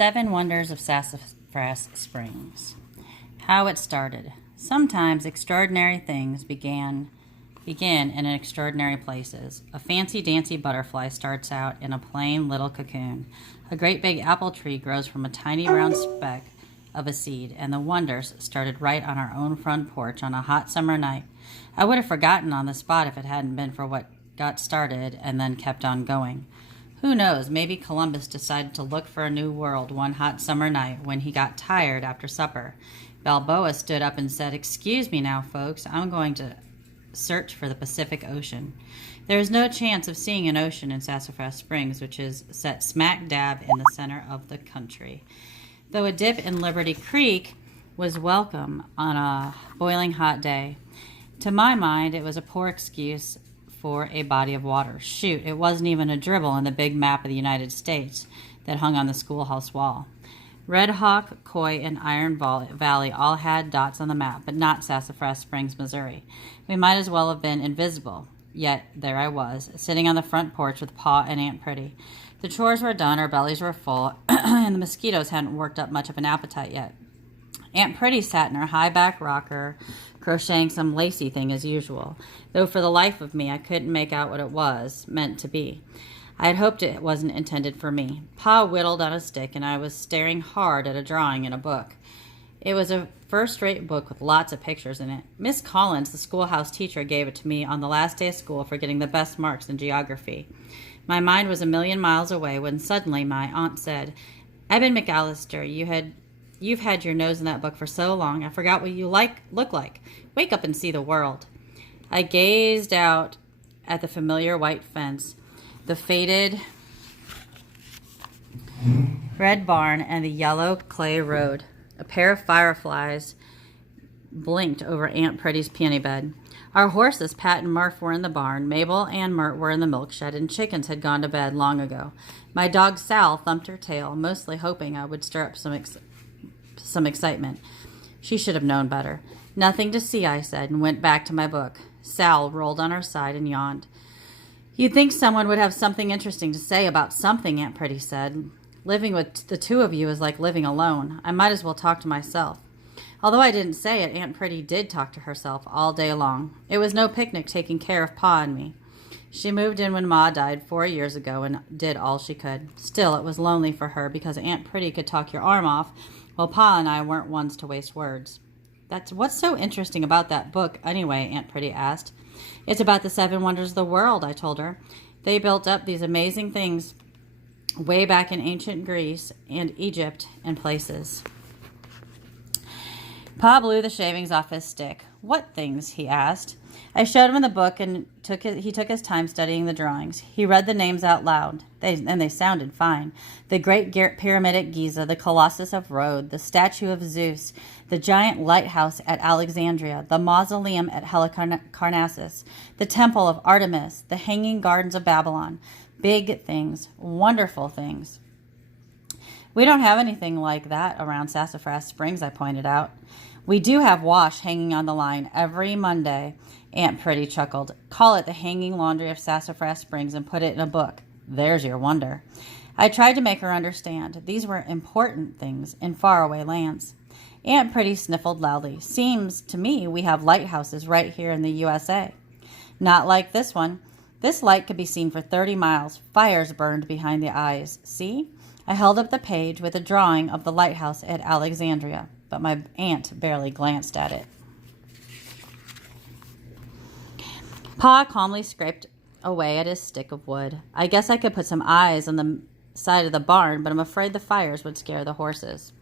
Seven Wonders of Sassafras Springs. How it started. Sometimes extraordinary things begin in extraordinary places. A fancy-dancy butterfly starts out in a plain little cocoon. A great big apple tree grows from a tiny brown speck of a seed, and the wonders started right on our own front porch on a hot summer night. I would have forgotten on the spot if it hadn't been for what got started and then kept on going. Who knows, maybe Columbus decided to look for a new world one hot summer night when he got tired after supper. Balboa stood up and said, "Excuse me now, folks, I'm going to search for the Pacific Ocean." There is no chance of seeing an ocean in Sassafras Springs, which is set smack dab in the center of the country. Though a dip in Liberty Creek was welcome on a boiling hot day, to my mind it was a poor excuse for a body of water. Shoot, it wasn't even a dribble in the big map of the United States that hung on the schoolhouse wall. Red Hawk, Coy, and Iron Valley all had dots on the map, but not Sassafras Springs, Missouri. We might as well have been invisible. Yet there I was, sitting on the front porch with Pa and Aunt Pretty. The chores were done, our bellies were full, and the mosquitoes hadn't worked up much of an appetite yet. Aunt Pretty sat in her high-back rocker, crocheting some lacy thing as usual, though for the life of me I couldn't make out what it was meant to be. I had hoped it wasn't intended for me. Pa whittled on a stick, and I was staring hard at a drawing in a book. It was a first-rate book with lots of pictures in it. Miss Collins, the schoolhouse teacher, gave it to me on the last day of school for getting the best marks in geography. My mind was a million miles away when suddenly my aunt said, "Eben McAllister, you've had your nose in that book for so long, I forgot what you look like. Wake up and see the world." I gazed out at the familiar white fence, the faded red barn, and the yellow clay road. A pair of fireflies blinked over Aunt Pretty's peony bed. Our horses, Pat and Murph, were in the barn. Mabel and Mert were in the milk shed, and chickens had gone to bed long ago. My dog Sal thumped her tail, mostly hoping I would stir up some excitement. She should have known better. "Nothing to see," I said, and went back to my book. Sal rolled on her side and yawned. "You'd think someone would have something interesting to say about something," Aunt Pretty said. "Living with the two of you is like living alone. I might as well talk to myself." Although I didn't say it, Aunt Pretty did talk to herself all day long. It was no picnic taking care of Pa and me. She moved in when Ma died 4 years ago and did all she could. Still, it was lonely for her because Aunt Pretty could talk your arm off, while Pa and I weren't ones to waste words. "That's what's so interesting about that book, anyway?" Aunt Pretty asked. "It's about the 7 wonders of the world," I told her. "They built up these amazing things way back in ancient Greece and Egypt and places." Pa blew the shavings off his stick. "What things?" he asked. I showed him the book, and he took his time studying the drawings. He read the names out loud, and they sounded fine. The Great Pyramid at Giza, the Colossus of Rhodes, the statue of Zeus, the giant lighthouse at Alexandria, the mausoleum at Halicarnassus, the temple of Artemis, the hanging gardens of Babylon. Big things, wonderful things. "We don't have anything like that around Sassafras Springs," I pointed out. "We do have wash hanging on the line every Monday," Aunt Pretty chuckled. "Call it the hanging laundry of Sassafras Springs and put it in a book. There's your wonder." I tried to make her understand. These were important things in faraway lands. Aunt Pretty sniffled loudly. "Seems to me we have lighthouses right here in the USA." "Not like this one. This light could be seen for 30 miles. Fires burned behind the eyes. See?" I held up the page with a drawing of the lighthouse at Alexandria, but my aunt barely glanced at it. Pa calmly scraped away at his stick of wood. "I guess I could put some eyes on the side of the barn, but I'm afraid the fires would scare the horses."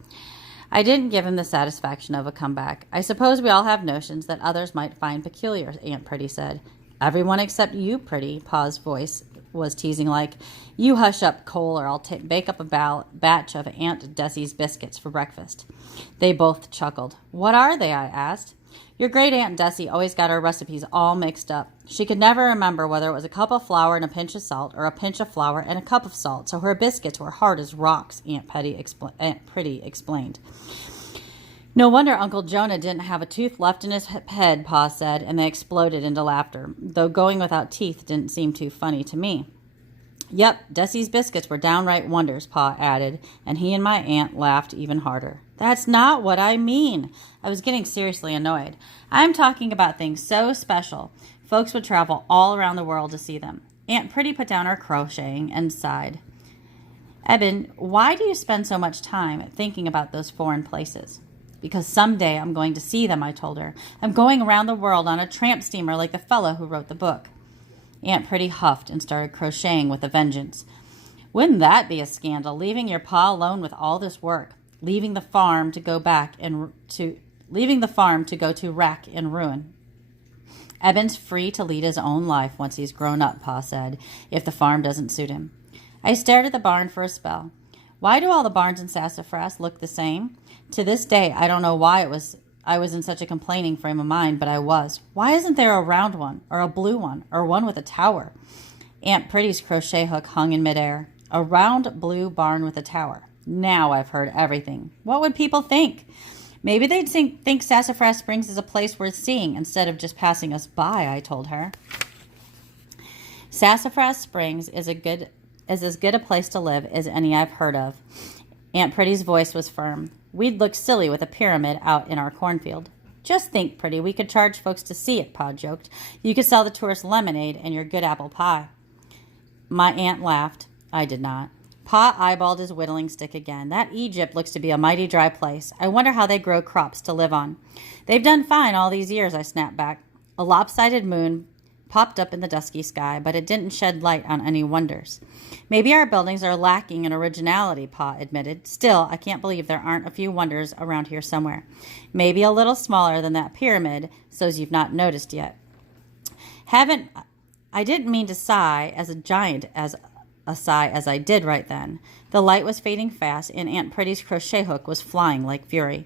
I didn't give him the satisfaction of a comeback. "I suppose we all have notions that others might find peculiar," Aunt Pretty said. "Everyone except you, Pretty," Pa's voice was teasing like. "You hush up, Cole, or I'll bake up a batch of Aunt Dessie's biscuits for breakfast." They both chuckled. "What are they?" I asked. "Your great Aunt Dessie always got her recipes all mixed up. She could never remember whether it was a cup of flour and a pinch of salt or a pinch of flour and a cup of salt, so her biscuits were hard as rocks," Aunt Pretty explained. "No wonder Uncle Jonah didn't have a tooth left in his head," Pa said, and they exploded into laughter, though going without teeth didn't seem too funny to me. Yep, Desi's biscuits were downright wonders, Pa added, and he and my aunt laughed even harder. That's not what I mean. I was getting seriously annoyed. I'm talking about things so special. Folks would travel all around the world to see them. Aunt Pretty put down her crocheting and sighed. Eben, why do you spend so much time thinking about those foreign places? Because someday I'm going to see them, I told her. I'm going around the world on a tramp steamer like the fellow who wrote the book. Aunt Pretty huffed and started crocheting with a vengeance. Wouldn't that be a scandal, leaving your pa alone with all this work, leaving the farm to go to rack and ruin? Eben's free to lead his own life once he's grown up, Pa said, if the farm doesn't suit him. I stared at the barn for a spell. Why do all the barns in Sassafras look the same? To this day, I don't know why I was in such a complaining frame of mind, but I was. Why isn't there a round one, or a blue one, or one with a tower? Aunt Pretty's crochet hook hung in midair. A round blue barn with a tower. Now I've heard everything. What would people think? Maybe they'd think Sassafras Springs is a place worth seeing instead of just passing us by, I told her. Sassafras Springs is as good a place to live as any I've heard of. Aunt Pretty's voice was firm. We'd look silly with a pyramid out in our cornfield. Just think, Pretty, we could charge folks to see it, Pa joked. You could sell the tourists lemonade and your good apple pie. My aunt laughed. I did not. Pa eyeballed his whittling stick again. That Egypt looks to be a mighty dry place. I wonder how they grow crops to live on. They've done fine all these years, I snapped back. A lopsided moon popped up in the dusky sky, but it didn't shed light on any wonders. Maybe our buildings are lacking in originality, Pa admitted. Still, I can't believe there aren't a few wonders around here somewhere. Maybe a little smaller than that pyramid, so's you've not noticed yet. I didn't mean to sigh as I did right then. The light was fading fast, and Aunt Pretty's crochet hook was flying like fury.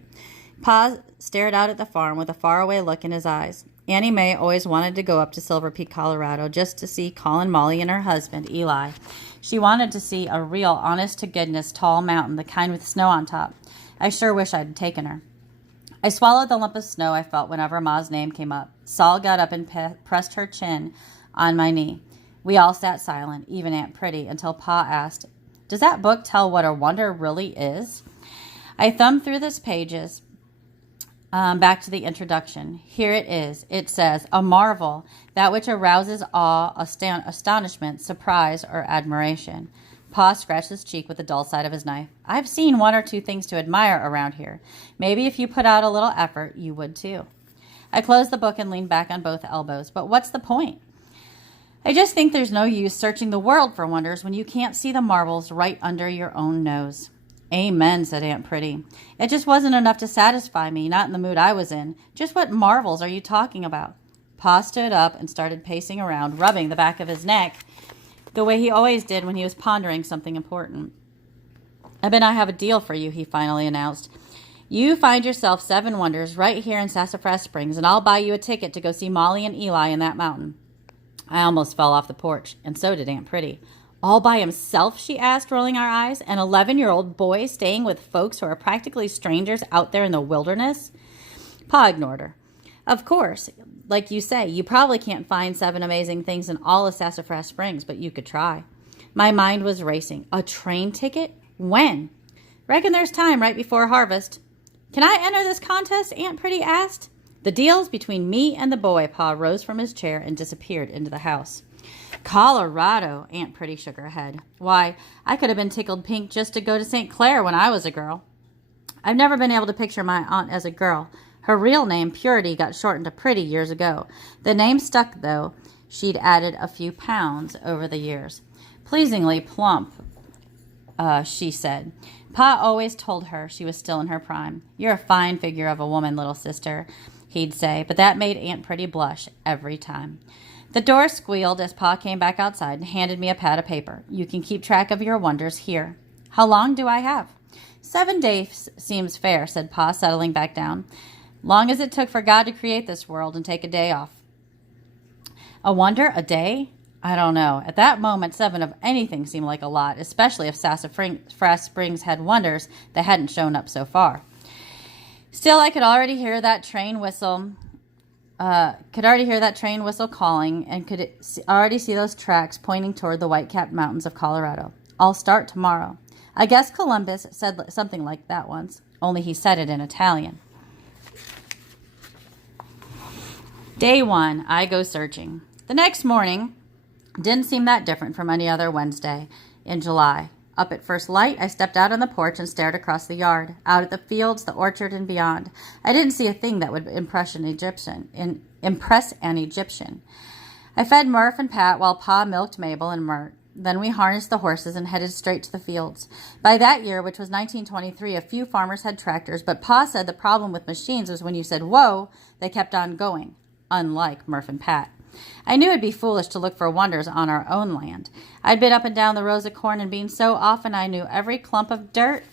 Pa stared out at the farm with a faraway look in his eyes. Annie Mae always wanted to go up to Silver Peak, Colorado, just to see Colin Molly and her husband, Eli. She wanted to see a real, honest-to-goodness tall mountain, the kind with snow on top. I sure wish I'd taken her. I swallowed the lump of snow I felt whenever Ma's name came up. Sol got up and pressed her chin on my knee. We all sat silent, even Aunt Pretty, until Pa asked, Does that book tell what a wonder really is? I thumbed through the pages. Back to the introduction. Here it is. It says, a marvel, that which arouses awe, astonishment, surprise, or admiration. Pa scratched his cheek with the dull side of his knife. I've seen one or two things to admire around here. Maybe if you put out a little effort, you would too. I closed the book and leaned back on both elbows. But what's the point? I just think there's no use searching the world for wonders when you can't see the marvels right under your own nose. Amen, said Aunt Pretty. It just wasn't enough to satisfy me, not in the mood I was in. Just what marvels are you talking about? Pa stood up and started pacing around, rubbing the back of his neck, the way he always did when he was pondering something important. I have a deal for you, he finally announced. You find yourself 7 wonders right here in Sassafras Springs, and I'll buy you a ticket to go see Molly and Eli in that mountain. I almost fell off the porch, and so did Aunt Pretty. All by himself, she asked, rolling our eyes. An 11-year-old boy staying with folks who are practically strangers out there in the wilderness? Pa ignored her. Of course, like you say, you probably can't find 7 amazing things in all of Sassafras Springs, but you could try. My mind was racing. A train ticket? When? Reckon there's time right before harvest. Can I enter this contest? Aunt Pretty asked. The deal's between me and the boy. Pa rose from his chair and disappeared into the house. Colorado, Aunt Pretty shook her head. Why, I could have been tickled pink just to go to St. Clair when I was a girl. I've never been able to picture my aunt as a girl. Her real name, Purity, got shortened to Pretty years ago. The name stuck, though. She'd added a few pounds over the years. Pleasingly plump, she said. Pa always told her she was still in her prime. You're a fine figure of a woman, little sister, he'd say, but that made Aunt Pretty blush every time. The door squealed as Pa came back outside and handed me a pad of paper. You can keep track of your wonders here. How long do I have? 7 days seems fair, said Pa, settling back down. Long as it took for God to create this world and take a day off. A wonder? A day? I don't know. At that moment, 7 of anything seemed like a lot, especially if Sassafras Springs had wonders that hadn't shown up so far. Still, I could already hear that train whistle Could already hear that train whistle calling and already see those tracks pointing toward the white-capped mountains of Colorado. I'll start tomorrow. I guess Columbus said something like that once, only he said it in Italian. Day 1, I go searching. The next morning didn't seem that different from any other Wednesday in July. Up at first light, I stepped out on the porch and stared across the yard, out at the fields, the orchard, and beyond. I didn't see a thing that would impress an Egyptian. I fed Murph and Pat while Pa milked Mabel and Mert. Then we harnessed the horses and headed straight to the fields. By that year, which was 1923, a few farmers had tractors, but Pa said the problem with machines was when you said, "Whoa," they kept on going, unlike Murph and Pat. I knew it'd be foolish to look for wonders on our own land. I'd been up and down the rows of corn and beans so often I knew every clump of dirt.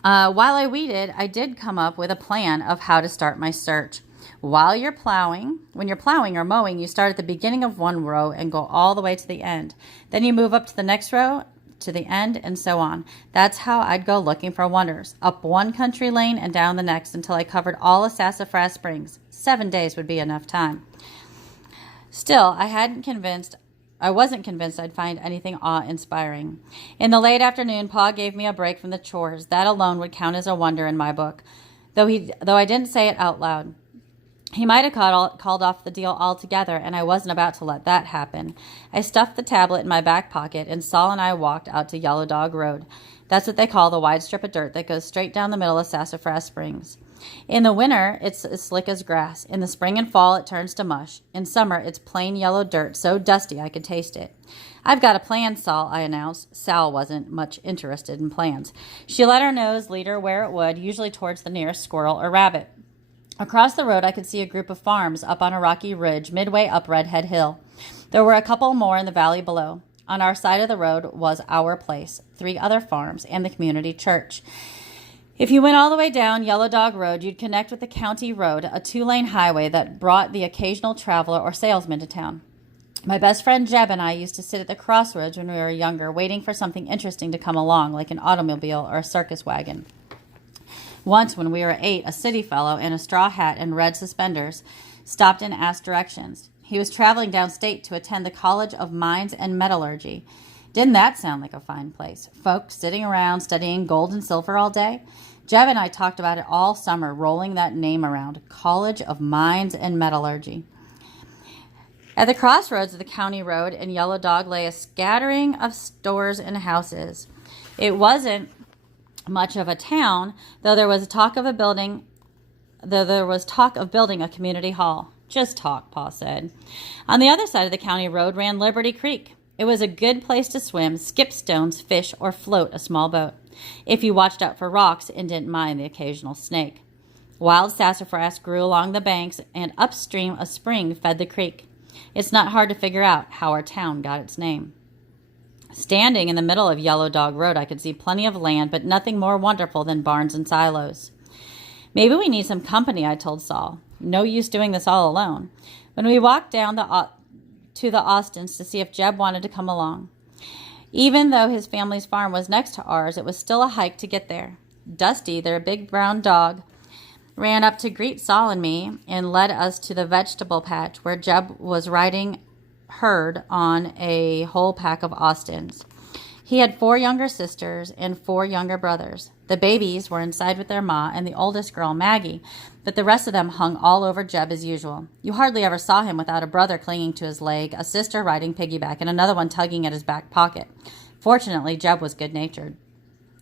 While I weeded, I did come up with a plan of how to start my search. When you're plowing or mowing, you start at the beginning of one row and go all the way to the end. Then you move up to the next row, to the end, and so on. That's how I'd go looking for wonders, up one country lane and down the next until I covered all of Sassafras Springs. 7 days would be enough time. Still, I wasn't convinced I'd find anything awe-inspiring. In the late afternoon, Pa gave me a break from the chores. That alone would count as a wonder in my book, though I didn't say it out loud. He might have called off the deal altogether, and I wasn't about to let that happen. I stuffed the tablet in my back pocket, and Saul and I walked out to Yellow Dog Road. That's what they call the wide strip of dirt that goes straight down the middle of Sassafras Springs. In the winter, it's as slick as grass. In the spring and fall, it turns to mush. In summer, it's plain yellow dirt, so dusty I could taste it. "I've got a plan, Saul," I announced. Sal wasn't much interested in plans. She let her nose lead her where it would, usually towards the nearest squirrel or rabbit. Across the road, I could see a group of farms up on a rocky ridge midway up Redhead Hill. There were a couple more in the valley below. On our side of the road was our place, 3 other farms, and the community church. If you went all the way down Yellow Dog Road, you'd connect with the county road, a 2-lane highway that brought the occasional traveler or salesman to town. My best friend Jeb and I used to sit at the crossroads when we were younger, waiting for something interesting to come along, like an automobile or a circus wagon. Once, when we were 8, a city fellow in a straw hat and red suspenders stopped and asked directions. He was traveling downstate to attend the College of Mines and Metallurgy. Didn't that sound like a fine place? Folks sitting around studying gold and silver all day? Jeb and I talked about it all summer, rolling that name around, College of Mines and Metallurgy. At the crossroads of the county road and Yellow Dog lay a scattering of stores and houses. It wasn't much of a town, though there was talk of building a community hall. Just talk, Pa said. On the other side of the county road ran Liberty Creek. It was a good place to swim, skip stones, fish, or float a small boat, if you watched out for rocks and didn't mind the occasional snake. Wild sassafras grew along the banks, and upstream a spring fed the creek. It's not hard to figure out how our town got its name. Standing in the middle of Yellow Dog Road, I could see plenty of land, but nothing more wonderful than barns and silos. "Maybe we need some company," I told Saul. "No use doing this all alone." When we walked down to the Austins to see if Jeb wanted to come along. Even though his family's farm was next to ours, it was still a hike to get there. Dusty, their big brown dog, ran up to greet Saul and me and led us to the vegetable patch where Jeb was riding herd on a whole pack of Austins. He had 4 younger sisters and 4 younger brothers. The babies were inside with their ma and the oldest girl, Maggie, but the rest of them hung all over Jeb as usual. You hardly ever saw him without a brother clinging to his leg, a sister riding piggyback, and another one tugging at his back pocket. Fortunately, Jeb was good-natured.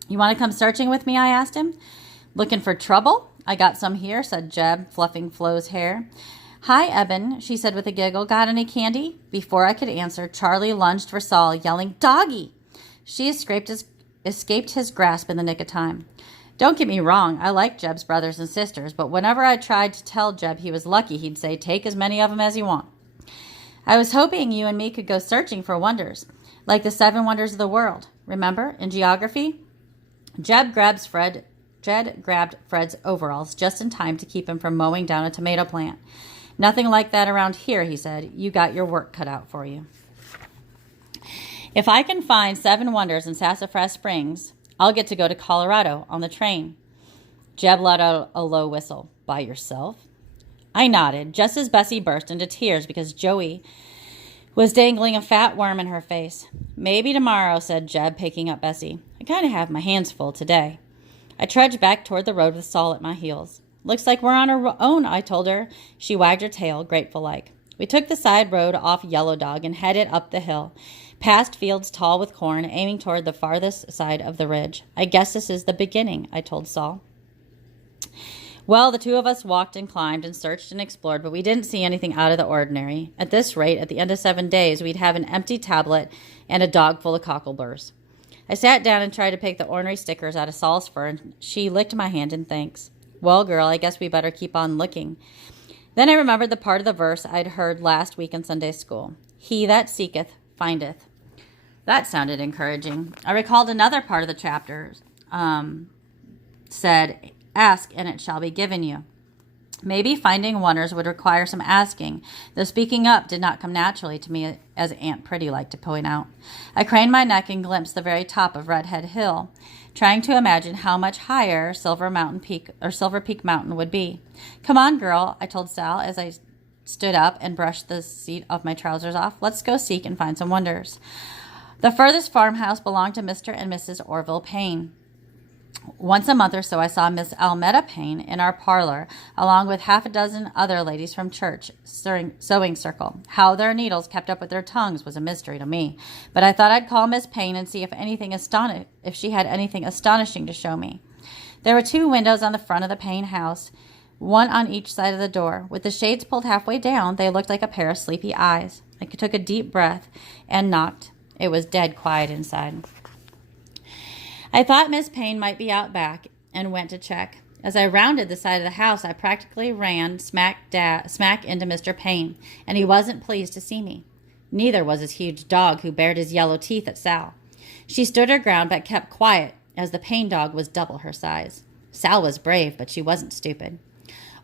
"You want to come searching with me?" I asked him. "Looking for trouble? I got some here," said Jeb, fluffing Flo's hair. "Hi, Eben," she said with a giggle. "Got any candy?" Before I could answer, Charlie lunged for Saul, yelling, "Doggy!" She escaped his grasp in the nick of time. Don't get me wrong, I like Jeb's brothers and sisters, but whenever I tried to tell Jeb he was lucky, he'd say, "Take as many of them as you want." "I was hoping you and me could go searching for wonders, like the 7 wonders of the world. Remember, in geography?" Jed grabbed Fred's overalls just in time to keep him from mowing down a tomato plant. "Nothing like that around here," he said. "You got your work cut out for you." If I can find 7 wonders in Sassafras Springs, I'll get to go to Colorado on the train. Jeb let out a low whistle. "By yourself?" I nodded, just as Bessie burst into tears because Joey was dangling a fat worm in her face. Maybe tomorrow, said Jeb, picking up Bessie. I kind of have my hands full today. I trudged back toward the road with Saul at my heels. Looks like we're on our own, I told her. She wagged her tail, grateful-like. We took the side road off Yellow Dog and headed up the hill, past fields tall with corn, aiming toward the farthest side of the ridge. I guess this is the beginning, I told Saul. Well, the two of us walked and climbed and searched and explored, but we didn't see anything out of the ordinary. At this rate, at the end of 7 days, we'd have an empty tablet and a dog full of cockleburs. I sat down and tried to pick the ornery stickers out of Saul's fur, and she licked my hand in thanks. Well, girl, I guess we better keep on looking. Then I remembered the part of the verse I'd heard last week in Sunday school. He that seeketh, findeth. That sounded encouraging. I recalled another part of the chapter said, ask and it shall be given you. Maybe finding wonders would require some asking, though speaking up did not come naturally to me, as Aunt Pretty liked to point out. I craned my neck and glimpsed the very top of Redhead Hill, trying to imagine how much higher Silver Peak Mountain would be. Come on, girl, I told Sal as I stood up and brushed the seat of my trousers off. Let's go seek and find some wonders. The furthest farmhouse belonged to Mr. and Mrs. Orville Payne. Once a month or so I saw Miss Almeda Payne in our parlor, along with half a dozen other ladies from church sewing circle. How their needles kept up with their tongues was a mystery to me, but I thought I'd call Miss Payne and see if she had anything astonishing to show me. There were 2 windows on the front of the Payne house, one on each side of the door. With the shades pulled halfway down, they looked like a pair of sleepy eyes. I took a deep breath and knocked. It was dead quiet inside. I thought Miss Payne might be out back and went to check. As I rounded the side of the house, I practically ran smack into Mr. Payne, and he wasn't pleased to see me. Neither was his huge dog, who bared his yellow teeth at Sal. She stood her ground but kept quiet, as the Payne dog was double her size. Sal was brave, but she wasn't stupid.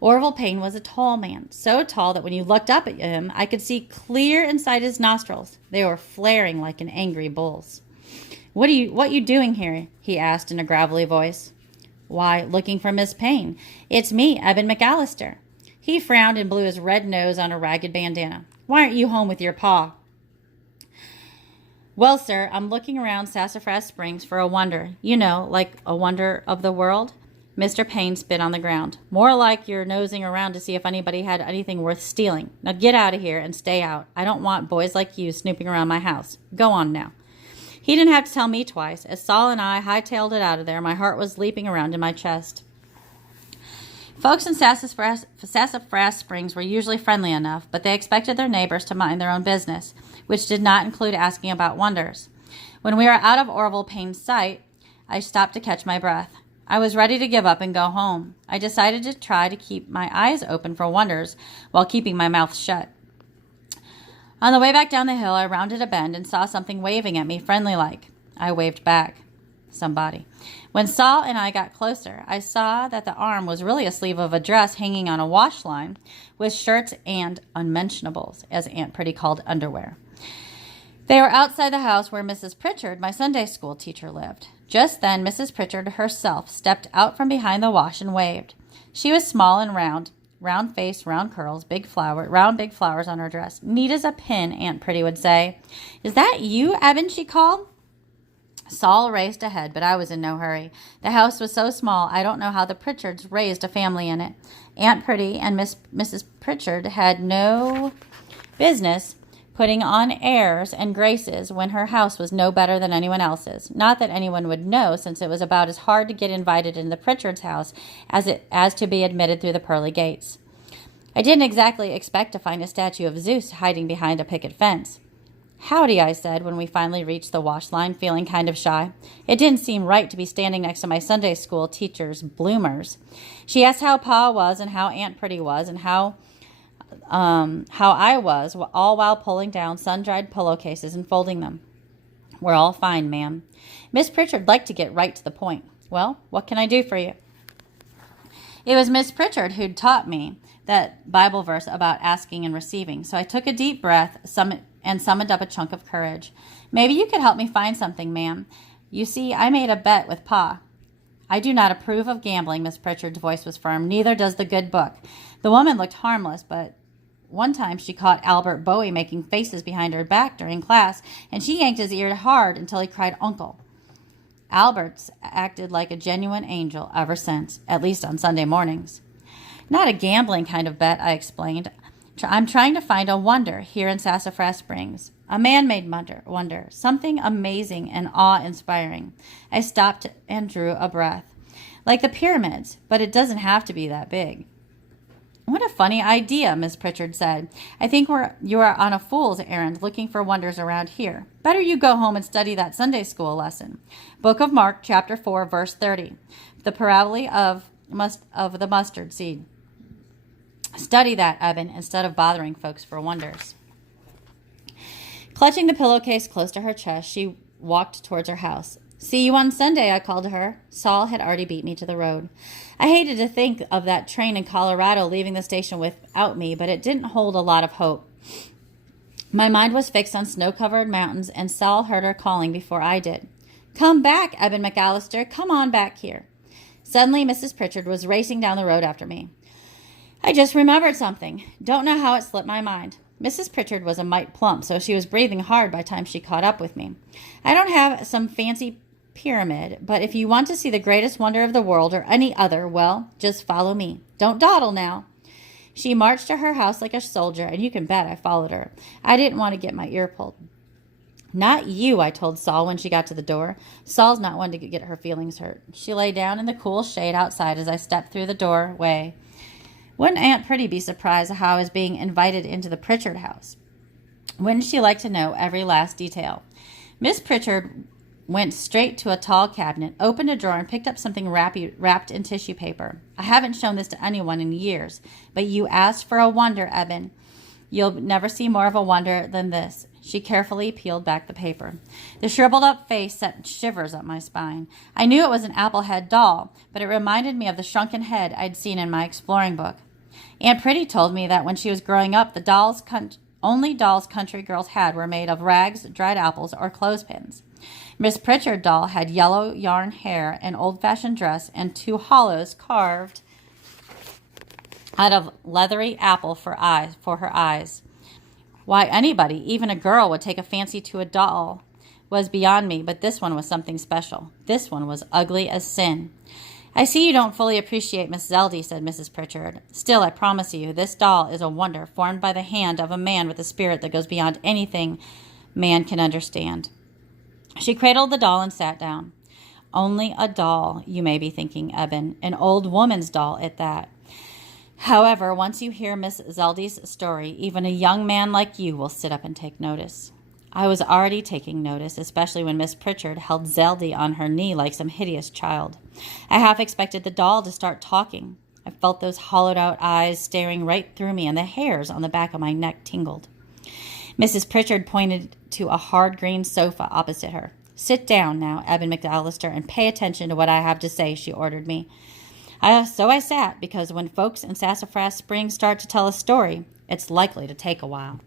Orville Payne was a tall man, so tall that when you looked up at him, I could see clear inside his nostrils. They were flaring like an angry bull's. What you doing here? He asked in a gravelly voice. Why, looking for Miss Payne. It's me, Eben McAllister. He frowned and blew his red nose on a ragged bandana. Why aren't you home with your pa? Well, sir, I'm looking around Sassafras Springs for a wonder. You know, like a wonder of the world. Mr. Payne spit on the ground. More like you're nosing around to see if anybody had anything worth stealing. Now get out of here and stay out. I don't want boys like you snooping around my house. Go on now. He didn't have to tell me twice. As Saul and I hightailed it out of there, my heart was leaping around in my chest. Folks in Sassafras Springs were usually friendly enough, but they expected their neighbors to mind their own business, which did not include asking about wonders. When we were out of Orville Payne's sight, I stopped to catch my breath. I was ready to give up and go home. I decided to try to keep my eyes open for wonders while keeping my mouth shut. On the way back down the hill, I rounded a bend and saw something waving at me friendly-like. I waved back. Somebody. When Saul and I got closer, I saw that the arm was really a sleeve of a dress hanging on a wash line with shirts and unmentionables, as Aunt Pretty called underwear. They were outside the house where Mrs. Pritchard, my Sunday school teacher, lived. Just then, Mrs. Pritchard herself stepped out from behind the wash and waved. She was small and round. Round face, round curls, big flowers on her dress. Neat as a pin, Aunt Pretty would say. Is that you, Eben? She called. Saul raced ahead, but I was in no hurry. The house was so small, I don't know how the Pritchards raised a family in it. Aunt Pretty and Mrs. Pritchard had no business putting on airs and graces when her house was no better than anyone else's. Not that anyone would know, since it was about as hard to get invited into the Pritchards' house as to be admitted through the pearly gates. I didn't exactly expect to find a statue of Zeus hiding behind a picket fence. Howdy, I said when we finally reached the wash line, feeling kind of shy. It didn't seem right to be standing next to my Sunday school teacher's bloomers. She asked how Pa was and how Aunt Pretty was and how I was, all while pulling down sun-dried pillowcases and folding them. We're all fine, ma'am. Miss Pritchard liked to get right to the point. Well, what can I do for you? It was Miss Pritchard who'd taught me that Bible verse about asking and receiving, so I took a deep breath and summoned up a chunk of courage. Maybe you could help me find something, ma'am. You see, I made a bet with Pa. I do not approve of gambling, Miss Pritchard's voice was firm. Neither does the good book. The woman looked harmless, but one time she caught Albert Bowie making faces behind her back during class, and she yanked his ear hard until he cried, "Uncle." Albert's acted like a genuine angel ever since, at least on Sunday mornings. Not a gambling kind of bet, I explained. I'm trying to find a wonder here in Sassafras Springs. A man-made wonder, something amazing and awe-inspiring. I stopped and drew a breath. Like the pyramids, but it doesn't have to be that big. What a funny idea, Miss Pritchard said. I think you are on a fool's errand looking for wonders around here. Better you go home and study that Sunday school lesson. Book of Mark, chapter 4, verse 30. The parable of the mustard seed. Study that, Eben, instead of bothering folks for wonders. Clutching the pillowcase close to her chest, she walked towards her house. "See you on Sunday," I called to her. Saul had already beat me to the road. I hated to think of that train in Colorado leaving the station without me, but it didn't hold a lot of hope. My mind was fixed on snow-covered mountains, and Saul heard her calling before I did. "Come back, Eben McAllister. Come on back here." Suddenly, Mrs. Pritchard was racing down the road after me. I just remembered something. Don't know how it slipped my mind. Mrs. Pritchard was a mite plump, so she was breathing hard by the time she caught up with me. I don't have some fancy pyramid, but if you want to see the greatest wonder of the world or any other, well, just follow me. Don't dawdle now. She marched to her house like a soldier, and you can bet I followed her. I didn't want to get my ear pulled. "Not you," I told Saul when she got to the door. Saul's not one to get her feelings hurt. She lay down in the cool shade outside as I stepped through the doorway. Wouldn't Aunt Pretty be surprised how I was being invited into the Pritchard house? Wouldn't she like to know every last detail? Miss Pritchard went straight to a tall cabinet, opened a drawer, and picked up something wrapped in tissue paper. I haven't shown this to anyone in years, but you asked for a wonder, Eben. You'll never see more of a wonder than this. She carefully peeled back the paper. The shriveled-up face sent shivers up my spine. I knew it was an apple-head doll, but it reminded me of the shrunken head I'd seen in my exploring book. Aunt Pretty told me that when she was growing up, the only dolls country girls had were made of rags, dried apples, or clothespins. Miss Pritchard's doll had yellow yarn hair, an old-fashioned dress, and 2 hollows carved out of leathery apple for her eyes. Why anybody, even a girl, would take a fancy to a doll was beyond me, but this one was something special. This one was ugly as sin. "I see you don't fully appreciate Miss Zeldy," said Mrs. Pritchard. "Still, I promise you, this doll is a wonder, formed by the hand of a man with a spirit that goes beyond anything man can understand." She cradled the doll and sat down. "Only a doll," you may be thinking, Eben, "an old woman's doll at that. However, once you hear Miss Zeldy's story, even a young man like you will sit up and take notice." I was already taking notice, especially when Miss Pritchard held Zeldy on her knee like some hideous child. I half expected the doll to start talking. I felt those hollowed-out eyes staring right through me, and the hairs on the back of my neck tingled. Mrs. Pritchard pointed to a hard green sofa opposite her. "Sit down now, Eben McAllister, and pay attention to what I have to say," she ordered me. So I sat, because when folks in Sassafras Springs start to tell a story, it's likely to take a while.